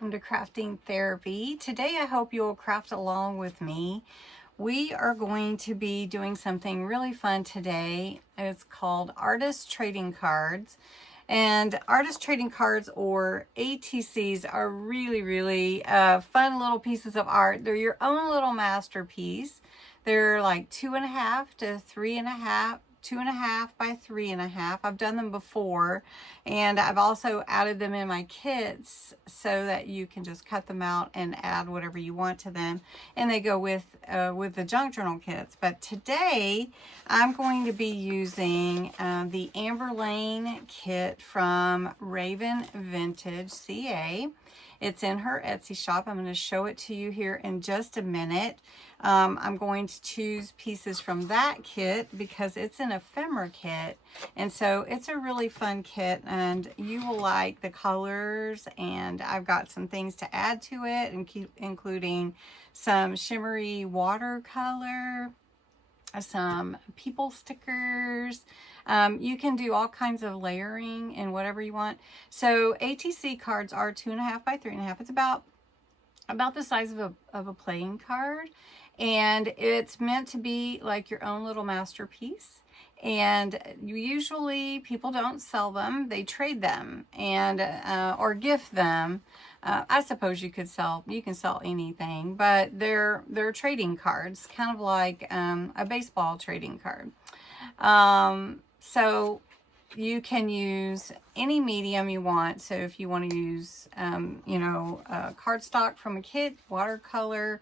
welcome to Crafting Therapy. Today I hope you'll craft along with me. We are going to be doing something really fun today. It's called Artist Trading Cards. And Artist Trading Cards, or ATCs, are really fun little pieces of art. They're your own little masterpiece. They're like 2.5 to 3.5, 2.5 by 3.5. I've done them before, and I've also added them in my kits so that you can just cut them out and add whatever you want to them, and they go with the junk journal kits. But today I'm going to be using the Amber Layne kit from Raven Vintage-CA. It's in her Etsy shop. I'm going to show it to you here in just a minute. I'm going to choose pieces from that kit because it's an ephemera kit, and so it's a really fun kit, and you will like the colors. And I've got some things to add to it, including some shimmery watercolor, some people stickers. You can do all kinds of layering and whatever you want. So ATC cards are 2.5 by 3.5. It's about the size of a playing card, and it's meant to be like your own little masterpiece. And usually people don't sell them; they trade them and or gift them. I suppose you can sell anything, but they're trading cards, kind of like a baseball trading card. So you can use any medium you want. So if you want to use, cardstock from a kit, watercolor,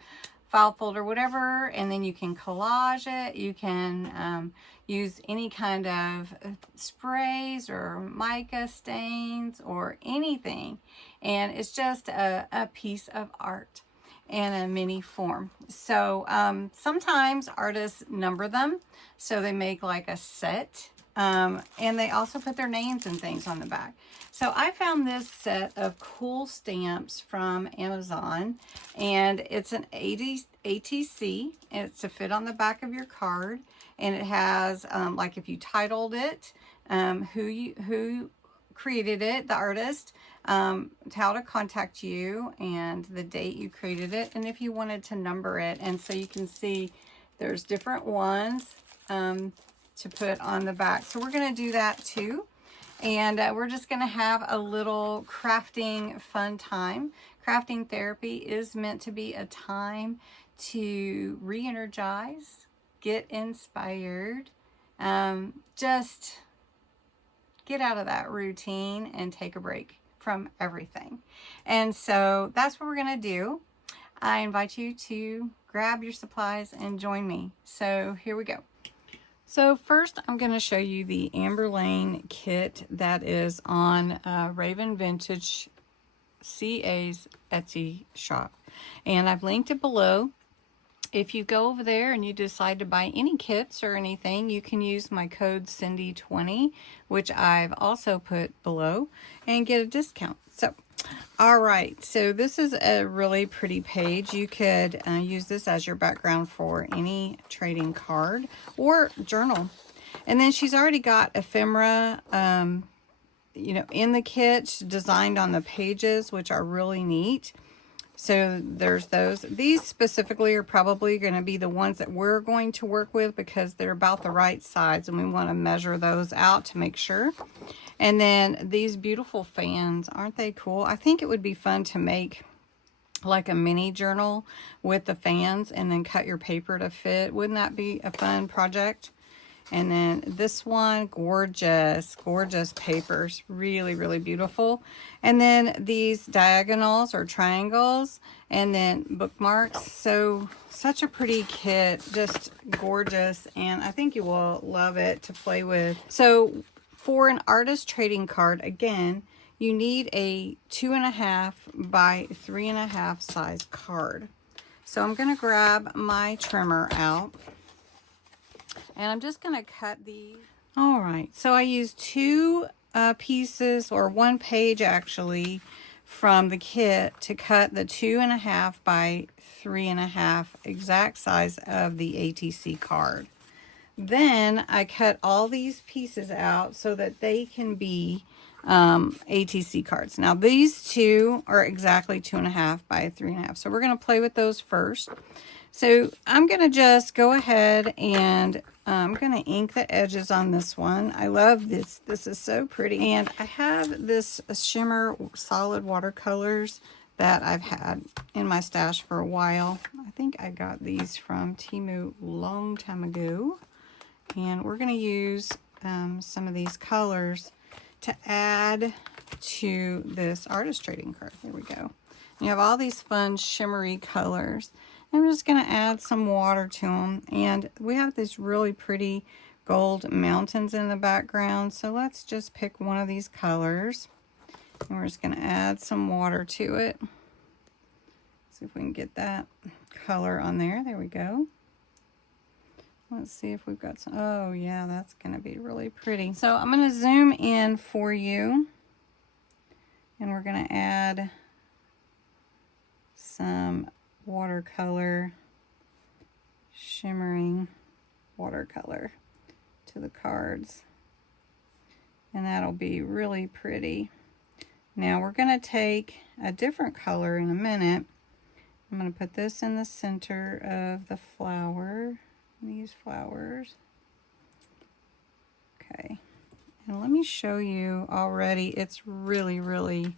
file folder, whatever, and then you can collage it. You can use any kind of sprays or mica stains or anything. And it's just a piece of art in a mini form. So sometimes artists number them, so they make like a set. And they also put their names and things on the back. So I found this set of cool stamps from Amazon, and it's an ATC, and it's to fit on the back of your card. And it has, like if you titled it, who created it, the artist, how to contact you, and the date you created it, and if you wanted to number it. And so you can see there's different ones to put on the back. So we're going to do that too. And we're just going to have a little crafting fun time. Crafting therapy is meant to be a time to re-energize, get inspired, just get out of that routine and take a break from everything. And so that's what we're going to do. I invite you to grab your supplies and join me. So here we go. So first I'm going to show you the Amber Layne kit that is on Raven Vintage CA's Etsy shop. And I've linked it below. If you go over there and you decide to buy any kits or anything, you can use my code Cindy20, which I've also put below, and get a discount. So, all right, so this is a really pretty page. You could use this as your background for any trading card or journal. And then she's already got ephemera, in the kit, designed on the pages, which are really neat. So there's those. These specifically are probably going to be the ones that we're going to work with because they're about the right size, and we want to measure those out to make sure. And then these beautiful fans, aren't they cool? I think it would be fun to make like a mini journal with the fans and then cut your paper to fit. Wouldn't that be a fun project? And then this one, gorgeous papers, really beautiful. And then these diagonals or triangles, and then bookmarks. So such a pretty kit, just gorgeous, and I think you will love it to play with. So for an artist trading card, again, you need a 2.5 by 3.5 size card. So I'm going to grab my trimmer out. And I'm just going to cut these. All right, so I used two pieces, or one page actually, from the kit to cut the 2.5 by 3.5 exact size of the ATC card. Then I cut all these pieces out so that they can be ATC cards. Now these two are exactly 2.5 by 3.5. So we're going to play with those first. So I'm going to just go ahead and I'm going to ink the edges on this one. I love this. This is so pretty. And I have this shimmer solid watercolors that I've had in my stash for a while. I think I got these from Temu long time ago. And we're going to use some of these colors to add to this artist trading card. Here we go. You have all these fun shimmery colors. I'm just going to add some water to them. And we have these really pretty gold mountains in the background. So let's just pick one of these colors. And we're just going to add some water to it. See if we can get that color on there. There we go. Let's see if we've got some. Oh yeah, that's going to be really pretty. So I'm going to zoom in for you. And we're going to add some watercolor, shimmering watercolor to the cards. And that'll be really pretty. Now we're going to take a different color in a minute. I'm going to put this in the center of the flower, these flowers. Okay. And let me show you already. It's really, really,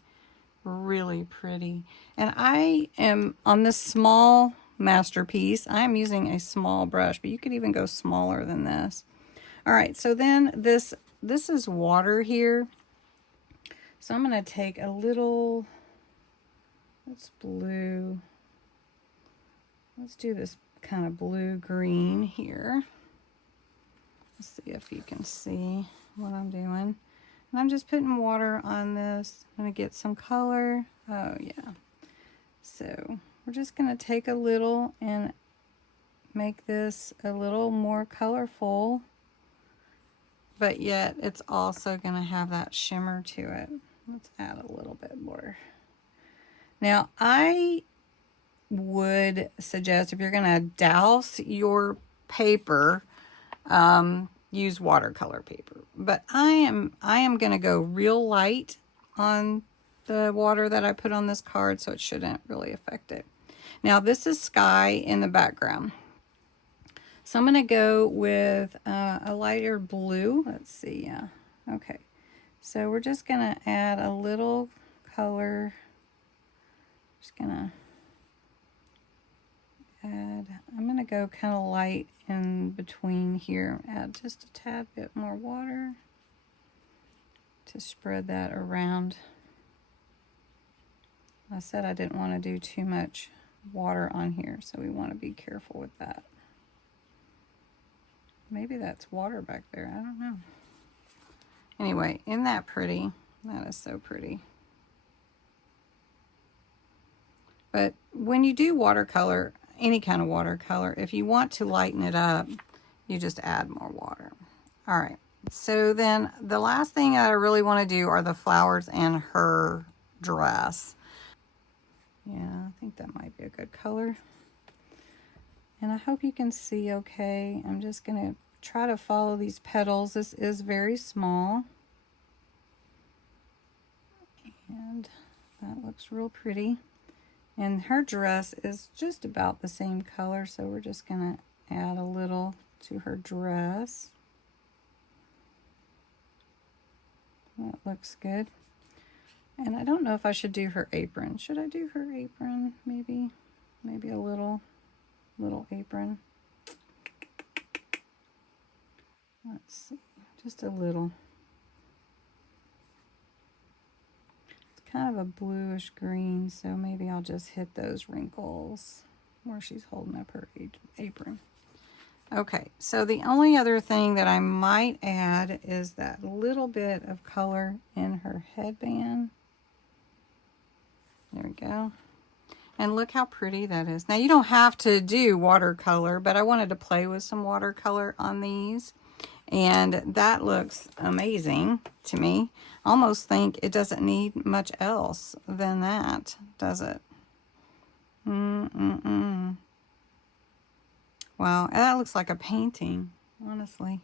really pretty. And I am on this small masterpiece. I'm using a small brush, but you could even go smaller than this. All right, so then this is water here. So I'm going to take a little, that's blue. Let's do this kind of blue-green here. Let's see if you can see what I'm doing. And I'm just putting water on this. I'm going to get some color. Oh, yeah. So we're just going to take a little and make this a little more colorful. But yet it's also going to have that shimmer to it. Let's add a little bit more. Now, I would suggest if you're going to douse your paper, use watercolor paper. But I am going to go real light on the water that I put on this card, so it shouldn't really affect it. Now this is sky in the background. So I'm going to go with a lighter blue. Let's see, yeah. Okay. So we're just going to add a little color. Just going to add, I'm going to go kind of light in between here. Add just a tad bit more water to spread that around. I said I didn't want to do too much water on here, so we want to be careful with that. Maybe that's water back there. I don't know. Anyway, isn't that pretty? That is so pretty. But when you do watercolor, any kind of watercolor, if you want to lighten it up, you just add more water. All right. So then the last thing that I really want to do are the flowers and her dress. Yeah, I think that might be a good color. And I hope you can see okay. I'm just going to try to follow these petals. This is very small. And that looks real pretty. And her dress is just about the same color, so we're just going to add a little to her dress. That looks good. And I don't know if I should do her apron. Should I do her apron? Maybe a little apron. Let's see, just a little. It's kind of a bluish green, so maybe I'll just hit those wrinkles where she's holding up her apron. Okay, so the only other thing that I might add is that little bit of color in her headband. There we go. And look how pretty that is. Now you don't have to do watercolor, but I wanted to play with some watercolor on these. And that looks amazing to me. I almost think it doesn't need much else than that, does it? Wow, that looks like a painting, honestly.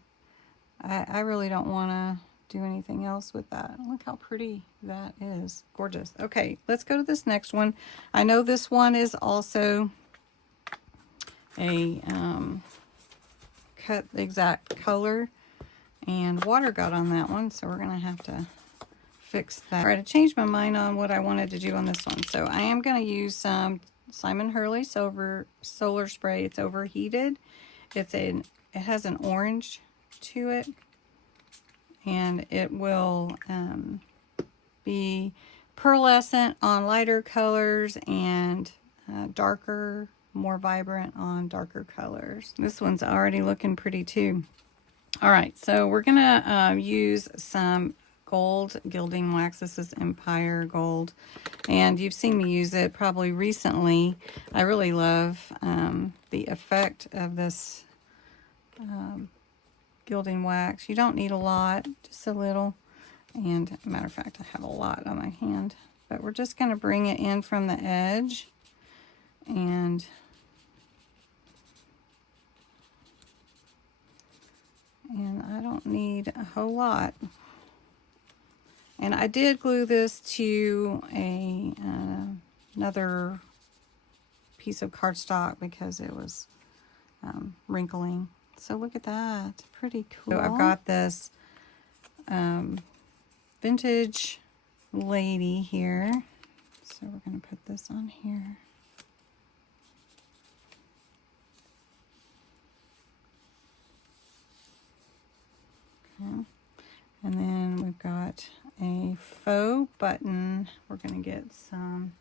I really don't want to do anything else with that. Look how pretty that is. Gorgeous. Okay, let's go to this next one. I know this one is also a cut the exact color, and water got on that one, so we're gonna have to fix that. All right, I changed my mind on what I wanted to do on this one. So I am gonna use some Simon Hurley Solar Spray. It's overheated. It has an orange to it, and it will be pearlescent on lighter colors and darker, more vibrant on darker colors. This one's already looking pretty too. All right, so we're gonna use some gold gilding wax. This is Empire Gold, and you've seen me use it probably recently. I really love the effect of this gilding wax. You don't need a lot, just a little. And matter of fact, I have a lot on my hand, but we're just going to bring it in from the edge, and I don't need a whole lot. And I did glue this to another piece of cardstock because it was wrinkling. So look at that, pretty cool. So I've got this vintage lady here. So we're going to put this on here. Okay. And then we've got a faux button. We're going to get some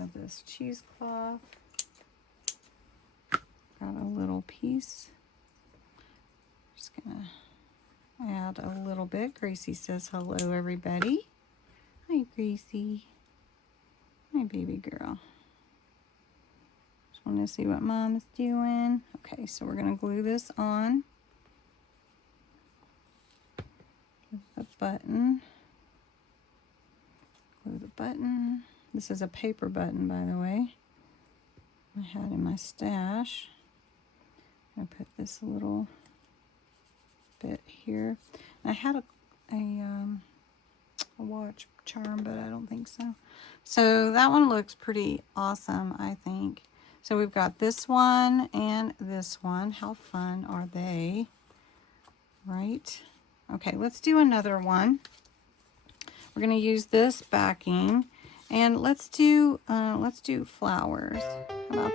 of this cheesecloth. Got a little piece. Just going to add a little bit. Gracie says hello, everybody. Hi, Gracie. Hi, baby girl. Just want to see what Mom is doing. Okay, so we're going to glue this on with the button. Glue the button. This is a paper button, by the way. I had in my stash. I'm going to put this little bit here. I had a watch charm, but I don't think so. So that one looks pretty awesome, I think. So we've got this one and this one. How fun are they? Right? Okay, let's do another one. We're going to use this backing, and let's do flowers. How about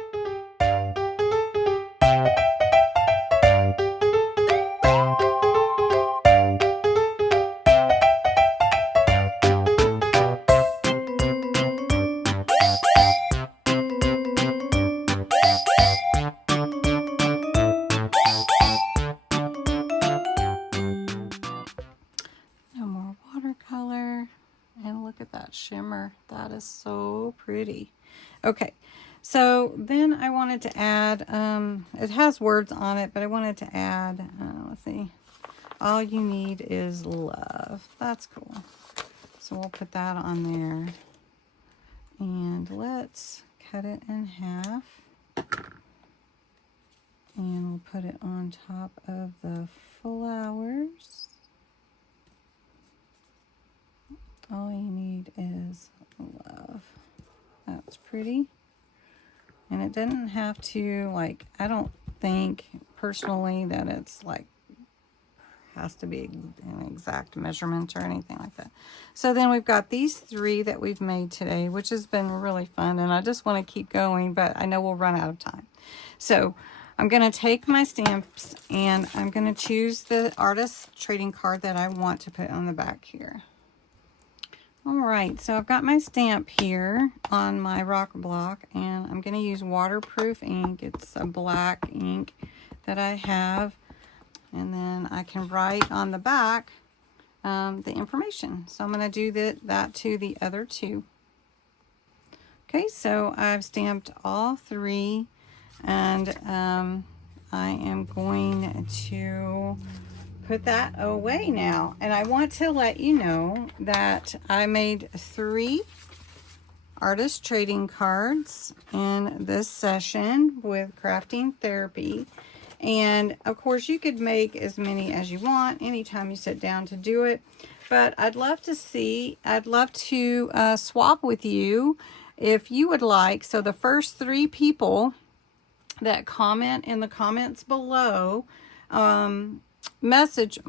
shimmer? That is so pretty. Okay, so then I wanted to add, it has words on it, but I wanted to add, let's see, all you need is love. That's cool. So we'll put that on there. And let's cut it in half. And we'll put it on top of the flowers. All you need is love. That's pretty. And it didn't have to, like, I don't think personally that it's like has to be an exact measurement or anything like that. So then we've got these three that we've made today, which has been really fun, and I just want to keep going, but I know we'll run out of time. So I'm going to take my stamps and I'm going to choose the artist trading card that I want to put on the back here. All right, so I've got my stamp here on my rock block, and I'm going to use waterproof ink. It's a black ink that I have, and then I can write on the back the information. So I'm going to do that to the other two. Okay, so I've stamped all three, and I am going to put that away now. And I want to let you know that I made 3 artist trading cards in this session with Crafting Therapy, And of course you could make as many as you want anytime you sit down to do it. But I'd love to swap with you if you would like. So the first 3 people that comment in the comments below, message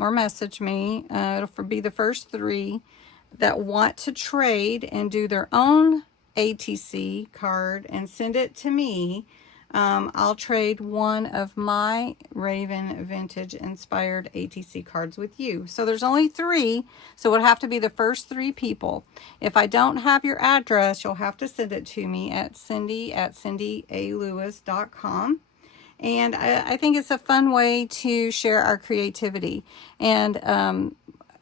me, it'll be the first 3 that want to trade and do their own ATC card and send it to me. I'll trade one of my Raven Vintage-inspired ATC cards with you. So there's only 3, so it would have to be the first 3 people. If I don't have your address, you'll have to send it to me at cindy@cindyalewis.com. And I think it's a fun way to share our creativity. And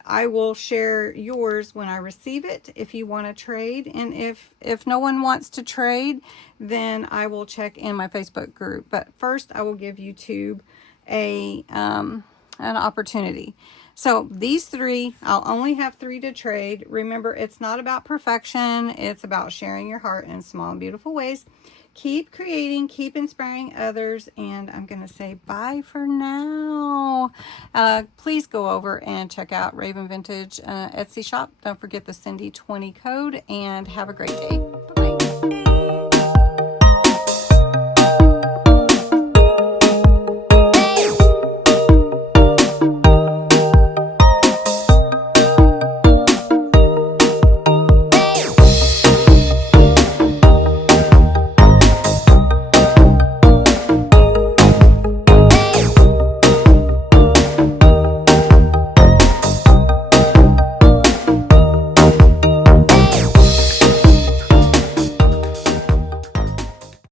I will share yours when I receive it if you want to trade. And if no one wants to trade, then I will check in my Facebook group. But first, I will give YouTube an opportunity. So these 3, I'll only have 3 to trade. Remember, it's not about perfection. It's about sharing your heart in small and beautiful ways. Keep creating, keep inspiring others, and I'm going to say bye for now. Please go over and check out Raven Vintage Etsy shop. Don't forget the Cindy 20 code, and have a great day. Bye.